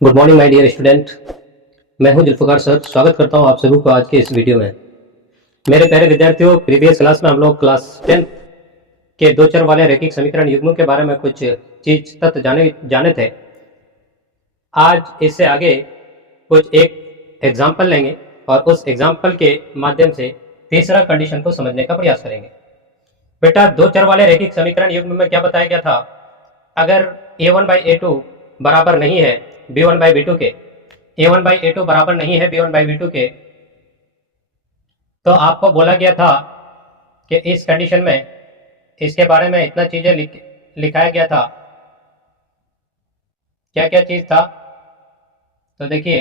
Good morning my dear student. मैं हूं Zulfikar sir. स्वागत करता हूं आप सभी को आज के इस वीडियो में। मेरे प्यारे विद्यार्थियों, प्रीवियस क्लास में हम लोग क्लास 10 के दो चर वाले रैखिक समीकरण युग्मों के बारे में कुछ चीज तत्व जाने थे। आज इससे आगे कुछ एक एग्जाम्पल लेंगे और उस एग्जाम्पल के माध्यम से तीसरा कंडीशन को समझने का प्रयास करेंगे। बेटा, दो चर वाले रैखिक समीकरण युग्म में क्या बताया गया था? अगर a1/a2 बराबर नहीं है b1/b2 के, a1/a2 बराबर नहीं है b1/b2 के, तो आपको बोला गया था कि इस कंडीशन में इसके बारे में इतना चीजें लिखाया गया था। क्या क्या चीज था? तो देखिए,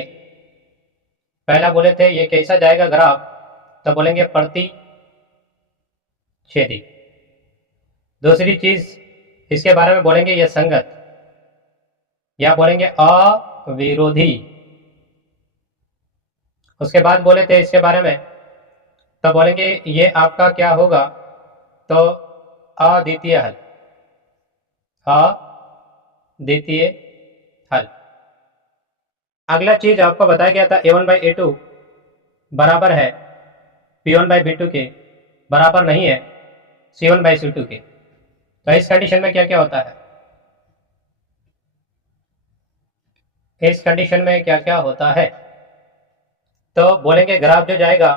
पहला बोले थे ये कैसा जाएगा ग्राफ, तो बोलेंगे प्रति छेदी। दूसरी चीज इसके बारे में बोलेंगे ये संगत, या बोलेंगे अविरोधी। उसके बाद बोले थे इसके बारे में, तो बोलेंगे ये आपका क्या होगा, तो अद्वितीय हल, अद्वितीय हल। अगला चीज आपको बताया गया था a1/a2 बराबर है b1/b2 के, बराबर नहीं है c1/c2 के। तो इस कंडीशन में क्या क्या होता है? इस कंडीशन में क्या क्या होता है? तो बोलेंगे ग्राफ जो जाएगा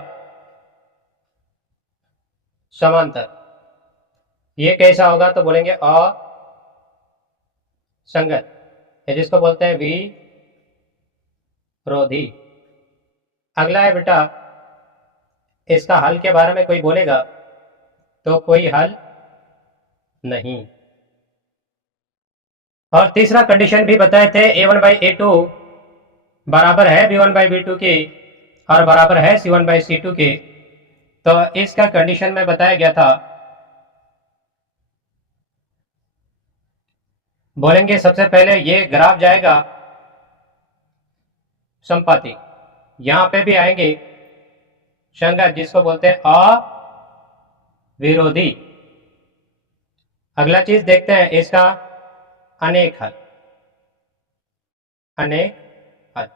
समांतर। ये कैसा होगा? तो बोलेंगे असंगत, जिसको बोलते हैं विरोधी। अगला है बेटा, इसका हल के बारे में कोई बोलेगा तो कोई हल नहीं। और तीसरा कंडीशन भी बताए थे, a1/a2 बराबर है b1/b2 के और बराबर है c1/c2 के। तो इसका कंडीशन में बताया गया था, बोलेंगे सबसे पहले ये ग्राफ जाएगा संपाती, यहां पे भी आएंगे संगत, जिसको बोलते हैं अविरोधी। अगला चीज देखते हैं इसका अनेक हल, अनेक हल।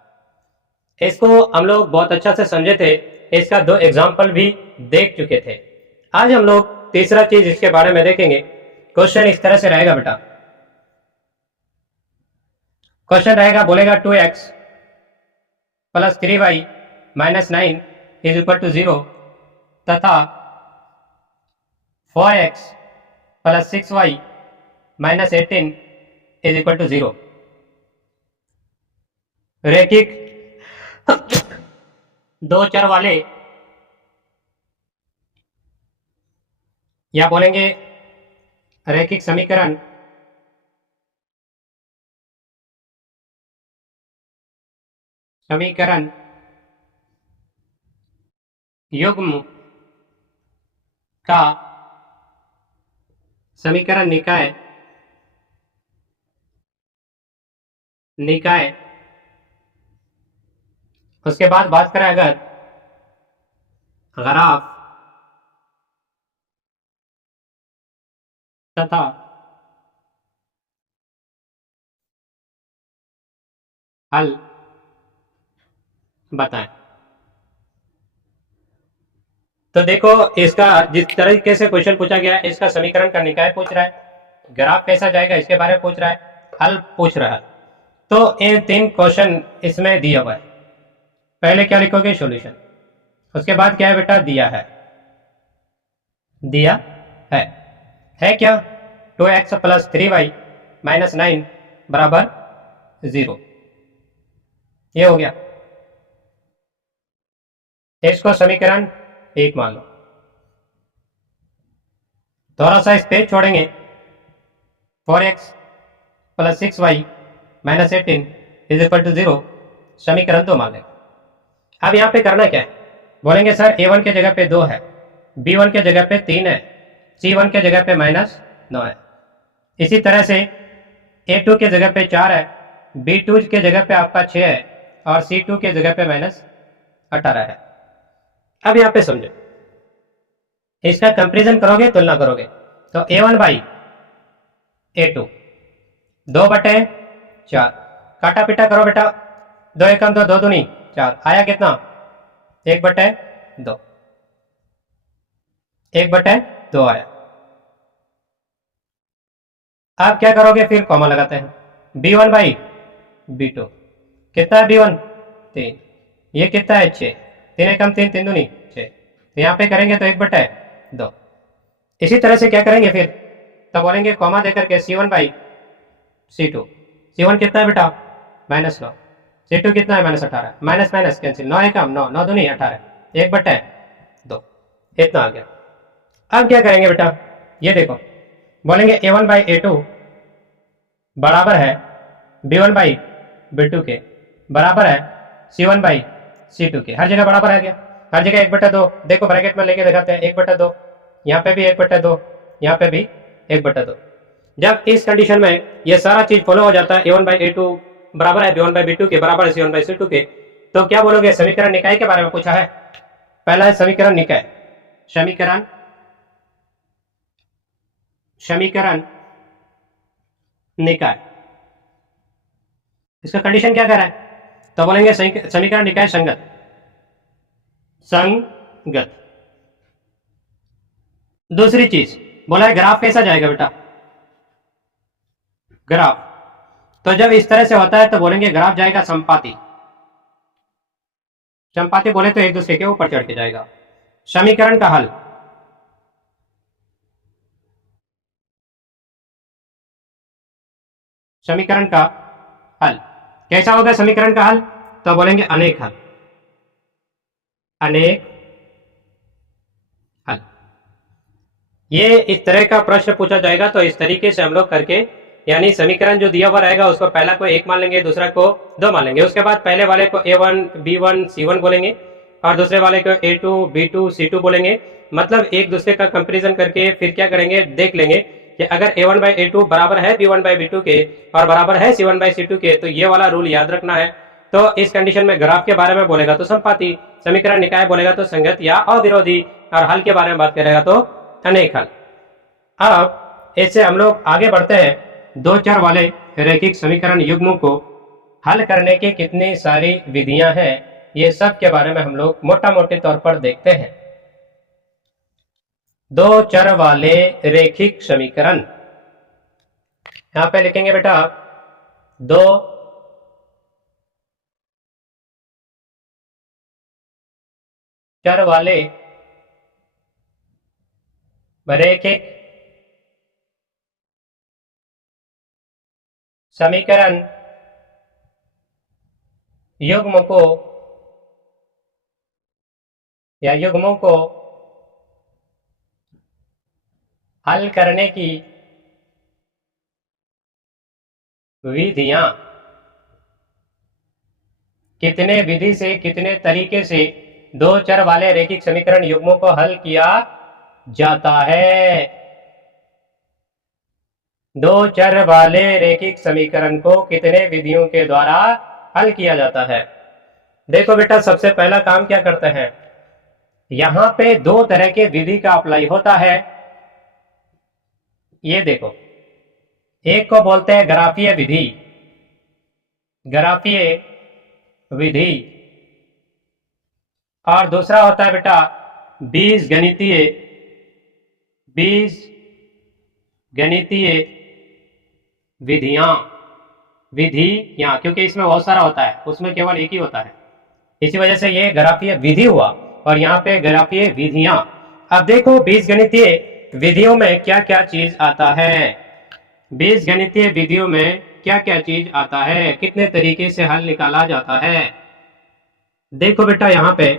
इसको हम लोग बहुत अच्छा से समझे थे, इसका दो एग्जाम्पल भी देख चुके थे। आज हम लोग तीसरा चीज इसके बारे में देखेंगे। क्वेश्चन इस तरह से रहेगा बेटा, क्वेश्चन रहेगा, बोलेगा 2x + 3y - 9 = 0 तथा 4x + 6y - 18 = 0। रैखिक दो चर वाले, या बोलेंगे रैखिक समीकरण युग्म का समीकरण निकाय। उसके बाद बात करें अगर ग्राफ तथा हल बताएं। तो देखो, इसका जिस तरीके से क्वेश्चन पूछा गया है, इसका समीकरण का निकाय पूछ रहा है, ग्राफ कैसा जाएगा इसके बारे में पूछ रहा है, हल पूछ रहा है। तो इन तीन क्वेश्चन इसमें दिया हुआ है। पहले क्या लिखोगे? सॉल्यूशन। उसके बाद क्या है बेटा? दिया है, दिया है क्या? 2x + 3y - 9 बराबर 0। ये हो गया। इसको समीकरण 1 मान लो। थोड़ा सा स्पेस छोड़ेंगे, 4x + 6y - 18 = 0 समीकरण 2 मान लेंगे। अब यहां पे करना क्या है? बोलेंगे सर a1 के जगह पे 2 है, b1 के जगह पे 3 है, c1 के जगह पे -9 है। इसी तरह से a2 के जगह पे 4 है, b2 के जगह पे आपका 6 है और c2 के जगह पे -18 है। अब यहां पे समझो, इसका कंपेरिजन करोगे, तुलना करोगे, तो a1/a2 2/4 काटा पीटा करो बेटा, 2 एकम 2, 2 दूनी 4, आया कितना 1/2, 1/2 आया। आप क्या करोगे, फिर कॉमा लगाते हैं, b1/b2 कितना है b1 3, ये कितना है 6, 3 एकम 3, 3 दूनी 6, तो यहाँ पे करेंगे तो 1/2। इसी तरह से क्या करेंगे फिर, तब बोलेंगे कॉमा देकर के c1/c2, c1 कितना है बेटा -9, c2 कितना है -18, माइनस माइनस कैंसिल, 9 एकम 9, 9 दूनी 18, 1/2, इतना आ गया। अब क्या करेंगे बेटा, ये देखो, बोलेंगे a1/a2 बराबर है b1/b2 के, बराबर है c1/c2 के, हर जगह बराबर आ गया, हर जगह 1/2, देखो ब्रैकेट में लेके दिखाते हैं 1/2, यहाँ पे भी 1/2, यहाँ पे भी 1/2। जब इस कंडीशन में ये सारा चीज फॉलो हो जाता है, a1/a2 बराबर है b1/b2 के, बराबर है c1/c2 के, तो क्या बोलोगे, समीकरण निकाय के बारे में पूछा है। पहला है समीकरण निकाय, समीकरण निकाय, इसका कंडीशन क्या कह रहा है, तो बोलेंगे समीकरण निकाय संगत, संगत। दूसरी चीज बोला है ग्राफ कैसा जाएगा बेटा, ग्राफ, तो जब इस तरह से होता है तो बोलेंगे ग्राफ जाएगा संपाती, संपाती बोले तो एक दूसरे के ऊपर चढ़ के जाएगा। समीकरण का हल, समीकरण का हल कैसा होगा, समीकरण का हल, तो बोलेंगे अनेक हल, अनेक हल। ये इस तरह का प्रश्न पूछा जाएगा तो इस तरीके से हम लोग करके, यानी समीकरण जो दिया हुआ रहेगा उसको पहला को 1 मान लेंगे, दूसरा को 2 मान लेंगे, उसके बाद पहले वाले को a1 b1 c1 बोलेंगे और दूसरे वाले को a2 b2 c2 बोलेंगे। मतलब एक दूसरे का कंपेरिजन करके फिर क्या करेंगे, देख लेंगे कि अगर a1/a2 बराबर है b1/b2 के और बराबर है c1/c2 के, तो ये वाला रूल याद रखना है। तो इस कंडीशन में ग्राफ के बारे में बोलेगा तो संपाती, समीकरण निकाय बोलेगा तो संगत या अविरोधी, और हल के बारे में बात करेगा तो अनेक हल। अब इससे हम लोग आगे बढ़ते हैं, 2 चर वाले रैखिक समीकरण युग्मों को हल करने की कितनी सारी विधियां हैं, ये सब के बारे में हम लोग मोटा मोटे तौर पर देखते हैं। 2 चर वाले रैखिक समीकरण, यहां पे लिखेंगे बेटा 2 चर वाले रैखिक समीकरण युग्म को या युग्मों को हल करने की विधियां, कितने विधि से, कितने तरीके से 2 चर वाले रैखिक समीकरण युग्मों को हल किया जाता है। 2 चर वाले रैखिक समीकरण को कितने विधियों के द्वारा हल किया जाता है। देखो बेटा, सबसे पहला काम क्या करते हैं, यहां पे 2 तरह के विधि का अप्लाई होता है। ये देखो, एक को बोलते हैं ग्राफीय विधि, ग्राफीय विधि, और दूसरा होता है बेटा बीज गणितीय, बीज गणितीय विधियां, विधियां, क्योंकि इसमें बहुत सारा होता है, उसमें केवल एक ही होता है, इसी वजह से ये ग्राफीय विधि हुआ और यहाँ पे ग्राफीय विधियां। अब देखो बीज गणितीय विधियों में क्या क्या चीज आता है, बीज गणितीय विधियों में क्या क्या चीज आता है, कितने तरीके से हल निकाला जाता है। देखो बेटा, यहाँ पे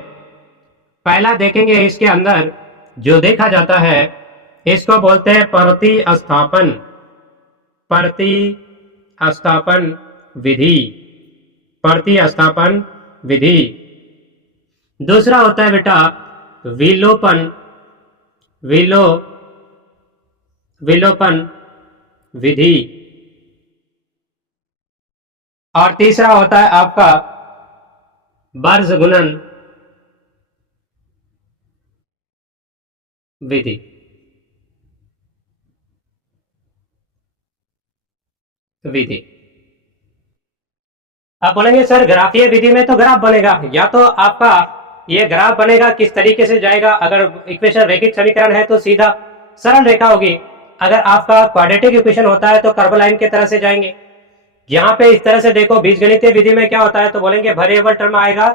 पहला देखेंगे, इसके अंदर जो देखा जाता है इसको बोलते हैं प्रतिस्थापन, प्रतिस्थापन विधि, प्रतिस्थापन विधि। दूसरा होता है बेटा विलोपन, विलोपन विधि, और तीसरा होता है आपका वर्गगुणन विधि। विधि आप बोलेंगे सर ग्राफीय विधि में तो ग्राफ बनेगा, या तो आपका ये ग्राफ बनेगा किस तरीके से जाएगा, अगर इक्वेशन रैखिक समीकरण है तो सीधा सरल रेखा होगी, अगर आपका क्वाड्रेटिक इक्वेशन होता है तो कर्व लाइन की तरह से जाएंगे। यहाँ पे इस तरह से देखो, बीजगणितीय विधि में क्या होता है तो बोलेंगे वेरिएबल टर्म आएगा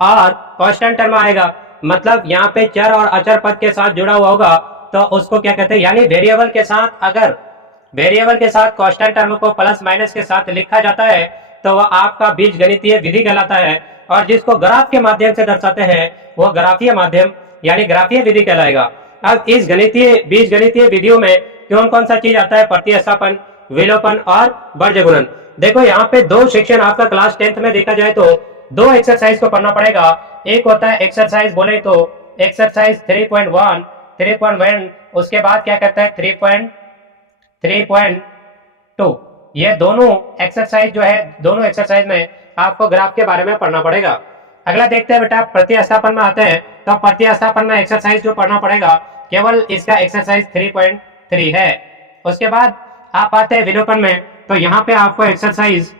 और कांस्टेंट टर्म आएगा, मतलब यहाँ पे चर और अचर पद के साथ जुड़ा हुआ होगा तो उसको क्या कहते हैं, यानी वेरिएबल के साथ, अगर वेरिएबल के साथ कांस्टेंट टर्म को प्लस माइनस के साथ लिखा जाता है तो वह आपका बीजगणितीय विधि कहलाता है, और जिसको ग्राफ के माध्यम से दर्शाते हैं वह ग्राफीय माध्यम यानी ग्राफीय विधि कहलाएगा। अब इस बीजगणितीय विधियों में कौन कौन सा चीज आता है, प्रतिस्थापन, विलोपन और वर्गगुणन। देखो यहाँ पे दो सेक्शन आपका क्लास 10th में देखा जाए तो दो एक्सरसाइज को पढ़ना पड़ेगा। एक होता है एक्सरसाइज बोले तो एक्सरसाइज 3.1, उसके बाद क्या कहता है 3.2। ये दोनों एक्सरसाइज जो है, दोनों एक्सरसाइज में आपको ग्राफ के बारे में पढ़ना पड़ेगा। अगला देखते हैं बेटा, प्रतिस्थापन में आते हैं तो प्रतिस्थापन में एक्सरसाइज जो पढ़ना पड़ेगा केवल इसका एक्सरसाइज 3.3 है। उसके बाद आप आते हैं विलोपन में, तो यहाँ पे आपको एक्सरसाइज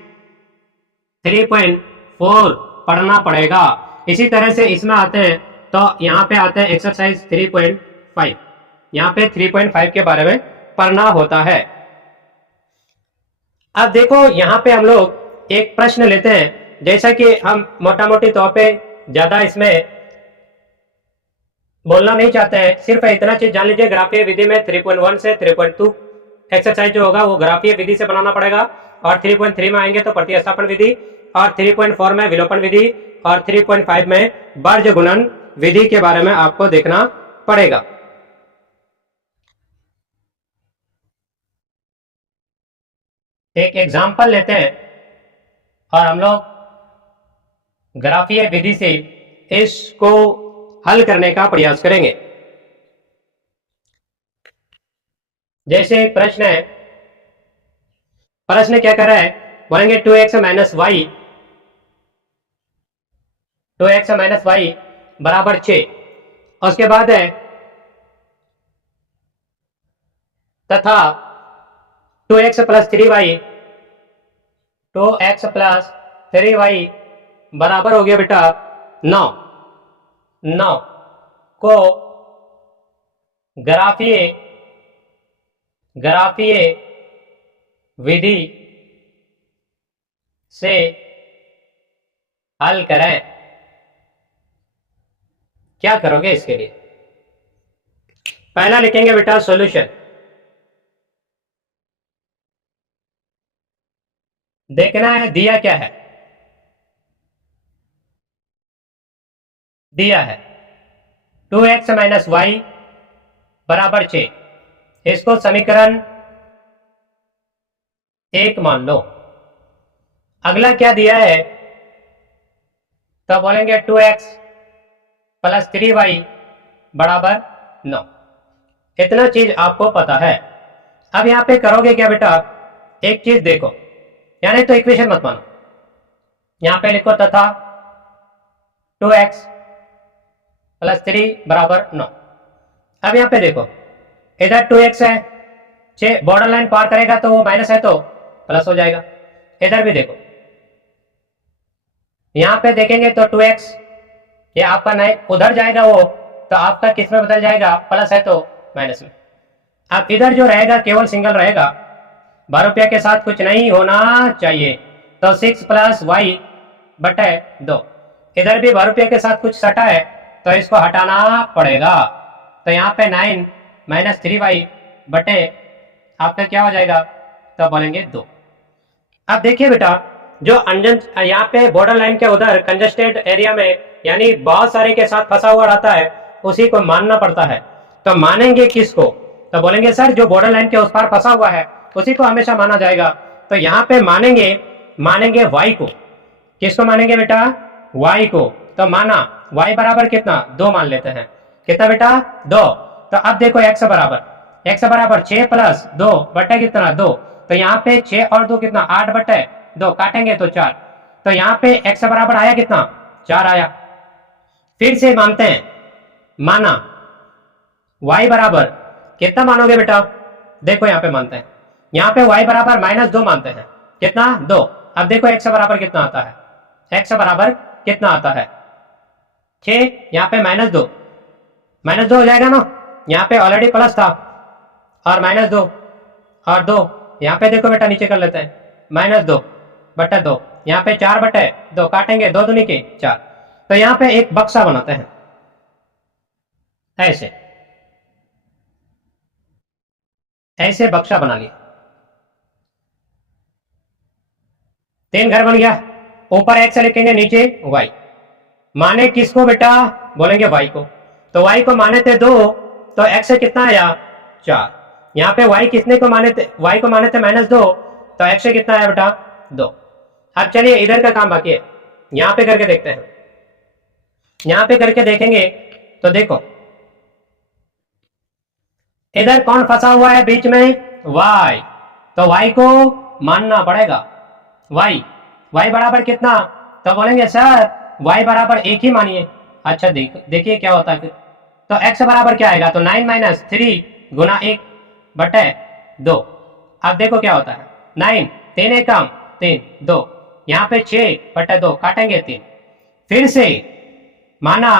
3.4 पढ़ना पड़ेगा। इसी तरह से इसमें आते हैं तो यहाँ पे आते हैं एक्सरसाइज 3.5, यहाँ पे 3.5 के बारे में पढ़ना होता है। अब देखो यहाँ पे हम लोग एक प्रश्न लेते हैं, जैसा कि हम मोटा मोटी तौर पे ज्यादा इसमें बोलना नहीं चाहते हैं, सिर्फ इतना चीज जान लीजिए, ग्राफीय विधि में 3.1 से 3.2 एक्सरसाइज जो होगा वो ग्राफीय विधि से बनाना पड़ेगा, और 3.3 में आएंगे तो प्रतिस्थापन विधि, और 3.4 में विलोपन विधि, और 3.5 में वर्गगुणन विधि के बारे में आपको देखना पड़ेगा। एक एग्जाम्पल लेते हैं और हम लोग ग्राफीय विधि से इसको हल करने का प्रयास करेंगे। जैसे एक प्रश्न है, प्रश्न क्या कर रहा है, बोलेंगे 2x माइनस वाई बराबर 6। उसके बाद है तथा 2x प्लस 3y बराबर हो गया बेटा 9 को ग्राफीय विधि से हल करें। क्या करोगे इसके लिए? पहला लिखेंगे बेटा सॉल्यूशन। देखना है दिया क्या है, दिया है 2x माइनस वाई बराबर 6, इसको समीकरण 1 मान लो। अगला क्या दिया है तो बोलेंगे 2x प्लस 3y बराबर 9। इतना चीज आपको पता है। अब यहां पे करोगे क्या बेटा, एक चीज देखो, यानी तो इक्वेशन मत मानो, यहां पे लिखो तथा 2x प्लस 3 बराबर 9। अब यहां पे देखो, इधर 2x है, 6 बॉर्डर लाइन पार करेगा तो वो माइनस है तो प्लस हो जाएगा। इधर भी देखो, यहां पे देखेंगे तो 2x ये आपका नहीं, उधर जाएगा वो तो आपका किस में बदल जाएगा, प्लस है तो माइनस में। अब इधर जो रहेगा केवल सिंगल रहेगा, 12 रुपया के साथ कुछ नहीं होना चाहिए, तो 6 प्लस वाई बटे 2। इधर भी 12 रुपये के साथ कुछ सटा है तो इसको हटाना पड़ेगा, तो यहाँ पे 9 माइनस 3y बटे आपका क्या हो जाएगा, तो बोलेंगे 2। अब देखिए बेटा, जो अंजन यहाँ पे बॉर्डर लाइन के उधर कंजेस्टेड एरिया में यानी बहुत सारे के साथ फंसा हुआ रहता है, उसी को मानना पड़ता है। तो मानेंगे किसको, तो बोलेंगे सर जो बॉर्डर लाइन के उस पार फंसा हुआ है उसी को हमेशा माना जाएगा। तो यहाँ पे मानेंगे y को। किसको मानेंगे बेटा, y को। तो माना y बराबर कितना, 2 मान लेते हैं। कितना बेटा, 2। तो अब देखो x बराबर 6 प्लस 2 बटे कितना, 2। तो यहाँ पे 6 और 2 कितना, 8 बटे 2, काटेंगे तो 4। तो यहाँ पे x बराबर आया कितना, 4 आया। फिर से मानते हैं, माना y बराबर कितना मानोगे बेटा, देखो यहाँ पे मानते हैं, यहाँ पे y बराबर -2 मानते हैं, कितना, 2। अब देखो x बराबर कितना आता है, x बराबर कितना आता है 6, यहाँ पे -2 हो जाएगा ना, यहाँ पे ऑलरेडी प्लस था और -2 और 2, यहाँ पे देखो बेटा नीचे कर लेते हैं, -2/2, यहाँ पे 4/2 काटेंगे, 2 दूनी के 4, तो यहाँ पे एक बक्सा बनाते हैं ऐसे बक्सा बना लिया, 3 घर बन गया, ऊपर x लिखेंगे नीचे y, माने किसको बेटा, बोलेंगे y को, तो y को माने थे 2, तो x से कितना आया 4, यहाँ पे y किसने को माने थे, y को माने थे -2, तो x से कितना आया बेटा 2। अब चलिए इधर का काम बाकी है, यहाँ पे करके देखते हैं, यहाँ पे करके देखेंगे तो देखो इधर कौन फंसा हुआ है बीच में, y, तो y को मानना पड़ेगा, y बराबर कितना, तो बोलेंगे सर y बराबर 1 ही मानिए। अच्छा देखिए क्या होता है फिर, तो x बराबर क्या आएगा, तो 9 - 3 गुना 1/2, अब देखो क्या होता है, 9 3 1 कम 3 2, यहाँ पे 6/2 काटेंगे 3, फिर से माना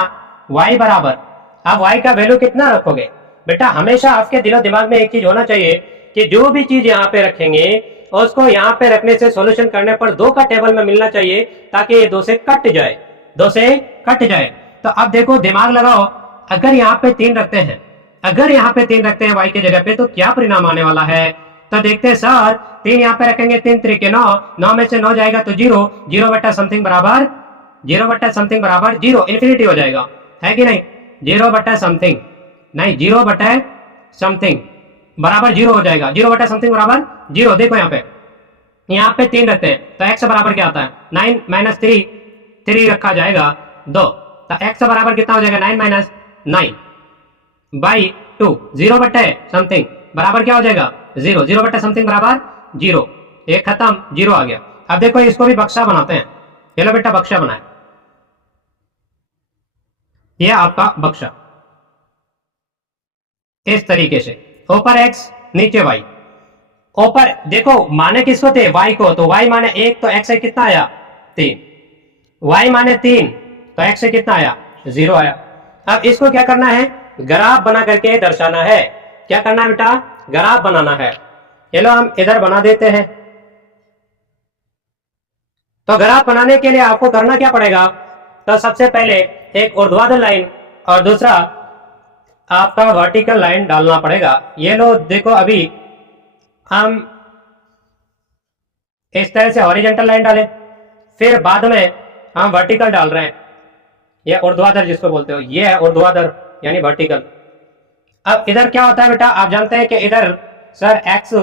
y बराबर, अब y का वैल्यू कितना रखोगे बेटा, हमेशा आपके दिलो दिमाग में एक चीज होना चाहिए कि जो भी चीज यहाँ पे रखेंगे उसको यहाँ पे रखने से सॉल्यूशन करने पर 2 का टेबल में मिलना चाहिए, ताकि ये 2 से कट जाए, तो अब देखो दिमाग लगाओ, अगर यहाँ पे 3 रखते हैं, y की जगह पे, तो क्या परिणाम आने वाला है, तो देखते हैं सर 3 यहाँ पे रखेंगे, 3 3 9 में से 9 जाएगा तो 0 बटा समथिंग बराबर 0, इन्फिनिटी हो जाएगा, है कि नहीं, 0 बटा समथिंग नहीं, 0 बटा समथिंग बराबर 0 हो जाएगा, 0 बटा समथिंग बराबर 0। देखो यहाँ पे 3 रखते हैं, तो x बराबर क्या आता है, 9 - 3 रखा जाएगा 2, तो x बराबर कितना हो जाएगा, 9 - 9/2, 0 बटे समथिंग बराबर क्या हो जाएगा 0 बटे समथिंग बराबर 0, एक खत्म, 0 आ गया। अब देखो इसको भी बक्सा बनाते हैं, चलो बेटा बक्सा बनाए, ये आपका बक्सा इस तरीके से, ऊपर x नीचे y, ऊपर देखो माने किसको थे, y को, तो y माने 1, तो x से कितना आया 3, y माने 3, तो x से कितना आया 0 आया। अब इसको क्या करना है, ग्राफ बना करके दर्शाना है, क्या करना है बेटा, ग्राफ बनाना है, चलो हम इधर बना देते हैं। तो ग्राफ बनाने के लिए आपको करना क्या पड़ेगा, तो सबसे पहले एक ऊर्ध्वाधर लाइन और दूसरा आपका वर्टिकल लाइन डालना पड़ेगा। ये लो देखो, अभी हम इस तरह से हॉरिजॉन्टल लाइन डालें, फिर बाद में हम वर्टिकल डाल रहे हैं, ये ऊर्ध्वाधर जिसको बोलते हो, ये है ऊर्ध्वाधर यानी वर्टिकल। अब इधर क्या होता है बेटा, आप जानते हैं कि इधर सर x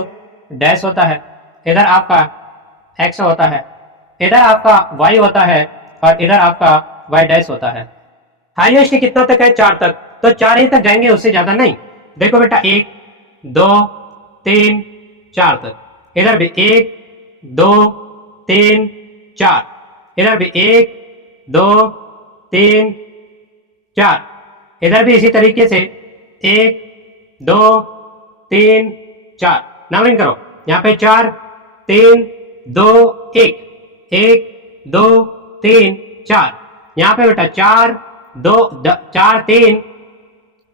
डैश होता है, इधर आपका x होता है, इधर आपका y होता है और इधर आपका y डैश होता है। हाईएस्ट कितना तक है, 4 तक, तो 4 ही तक जाएंगे, उससे ज्यादा नहीं। देखो बेटा 1 2 3 4 तक, इधर भी 1 2 3 4, इधर भी 1 2 3 4, इधर भी इसी तरीके से 1 2 3 4, नंबरिंग करो, यहाँ पे 4 3 2 1 1 2 3 4, यहाँ पे बेटा 4 2 4 3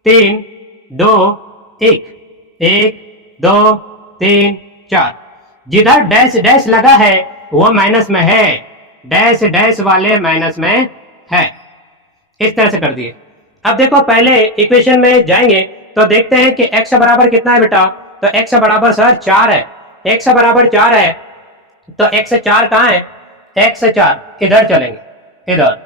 3 2 1 1 2 3 4, जिधर डैश डैश लगा है वो माइनस में है, डैश डैश वाले माइनस में है। इस तरह से कर दिए। अब देखो पहले इक्वेशन में जाएंगे तो देखते हैं कि x बराबर कितना है बेटा, तो x बराबर सर 4 है, x बराबर 4 है, तो x 4 कहाँ है, x 4 इधर चलेंगे, इधर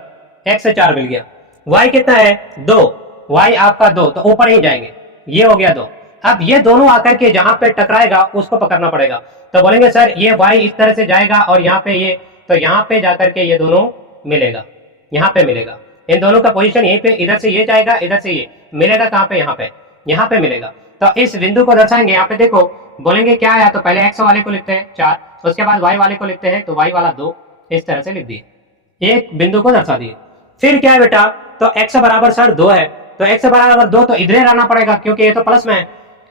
x 4 मिल गया। y कितना है 2, y आपका 2, तो ऊपर ही जाएंगे, ये हो गया 2। अब ये दोनों आकर के जहां पे टकराएगा उसको पकड़ना पड़ेगा, तो बोलेंगे सर ये y इस तरह से जाएगा और यहाँ पे ये, तो यहाँ पे जाकर के ये दोनों मिलेगा, यहाँ पे मिलेगा, इन दोनों का पोजीशन यहीं पे, इधर से ये जाएगा, इधर से ये मिलेगा, कहाँ पे, यहाँ पे मिलेगा। तो इस बिंदु को दर्शाएंगे, यहाँ पे देखो बोलेंगे क्या आया, तो पहले x वाले को लिखते हैं 4, उसके बाद y वाले को लिखते हैं, तो y वाला 2, इस तरह से लिख दिए, एक बिंदु को दर्शा दिए। फिर क्या है बेटा, तो x बराबर सर 2 है, तो x बराबर 2 तो इधर रहना पड़ेगा क्योंकि ये तो प्लस में है,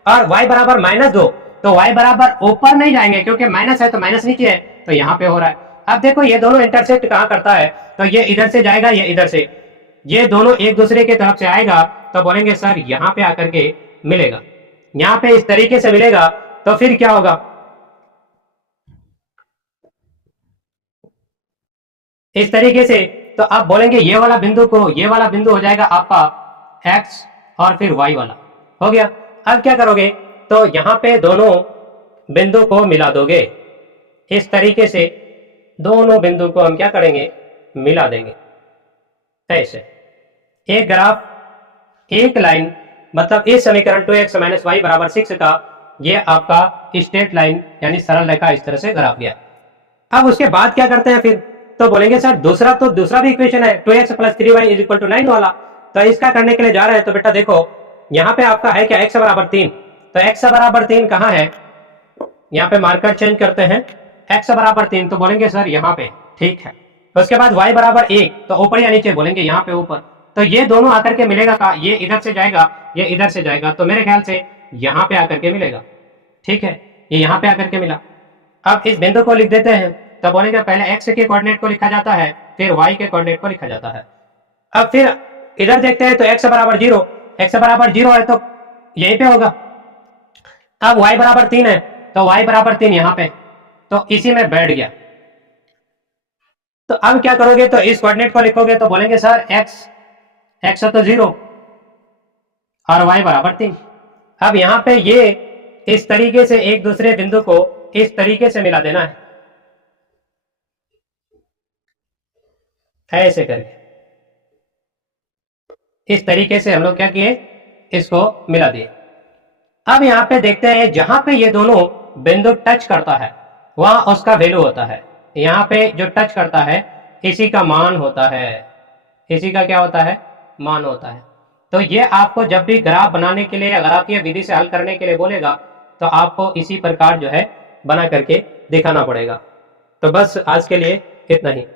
और y बराबर -2, तो y बराबर ऊपर नहीं जाएंगे क्योंकि माइनस है तो माइनस नीचे है, तो यहाँ पे हो रहा है, अब देखो ये दोनों इंटरसेक्ट कहाँ करता है, तो ये इधर से जाएगा, ये इधर से, ये दोनों एक दूसरे की तरफ से आएगा, तो बोलेंगे सर यहाँ पे आकर के मिलेगा, यहाँ पे इस तरीके से मिलेगा। तो फिर क्या होगा, इस तरीके से, तो आप बोलेंगे ये वाला बिंदु को, ये वाला बिंदु हो जाएगा आपका एक्स और फिर वाई वाला हो गया। अब क्या करोगे, तो यहां पे दोनों बिंदु को मिला दोगे, इस तरीके से दोनों बिंदु को हम क्या करेंगे, मिला देंगे ऐसे। एक ग्राफ, एक लाइन, मतलब इस समीकरण 2x - y बराबर 6 का ये आपका स्ट्रेट लाइन यानी सरल रेखा इस तरह से ग्राफ गया। अब उसके बाद क्या करते हैं फिर, तो बोलेंगे सर दूसरा भी इक्वेशन है 2x + 3y = 9 वाला, तो इसका करने के लिए जा रहे हैं। तो बेटा देखो यहाँ पे आपका है क्या, x बराबर 3, तो x बराबर 3 कहाँ है, यहाँ पे मार्कर चेंज करते हैं, x बराबर 3, तो बोलेंगे सर यहाँ पे, ठीक है। तो उसके बाद y बराबर 1, तो ऊपर या नीचे, बोलेंगे यहाँ पे ऊपर, तो ये दोनों आकर के मिलेगा का, ये इधर से जाएगा, ये इधर से जाएगा, तो मेरे ख्याल से यहाँ पे आकर के मिलेगा, ठीक है, ये यहाँ पे आकर के मिला। अब इस बिंदु को लिख देते हैं, तो बोलेंगे पहले x के कोऑर्डिनेट को लिखा जाता है, फिर y के कोऑर्डिनेट को लिखा जाता है। अब फिर इधर देखते हैं, तो x बराबर 0, x बराबर 0 है तो यहीं पे होगा। अब y बराबर 3 है, तो y बराबर 3 यहाँ पे, तो इसी में बैठ गया। तो अब क्या करोगे, तो इस कोऑर्डिनेट को लिखोगे, तो बोलेंगे सर x है तो 0 और y बराबर 3। अब यहाँ पे ये इस तरीके से एक दूसरे बिंदु को इस तरीके से मिला देना है, ऐसे करके, इस तरीके से हम लोग क्या किए, इसको मिला दिए। अब यहाँ पे देखते हैं, जहां पे ये दोनों बिंदु टच करता है वहां उसका वैल्यू होता है, यहाँ पे जो टच करता है इसी का मान होता है, इसी का क्या होता है, मान होता है। तो ये आपको जब भी ग्राफ बनाने के लिए, अगर आप ये विधि से हल करने के लिए बोलेगा, तो आपको इसी प्रकार जो है बना करके दिखाना पड़ेगा। तो बस आज के लिए इतना ही।